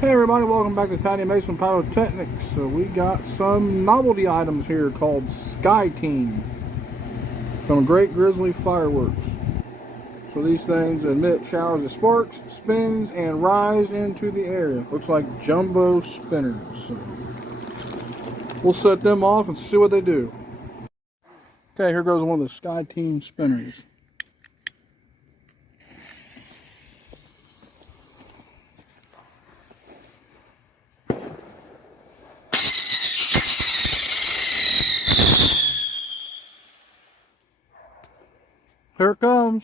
Hey everybody, welcome back to Tiny Mason Pyrotechnics. So we got some novelty items here called Sky Team from Great Grizzly Fireworks. So these things emit showers of sparks, spins, and rise into the air. Looks like jumbo spinners. So we'll set them off and see what they do. Okay, here goes one of the Sky Team spinners. Here it comes.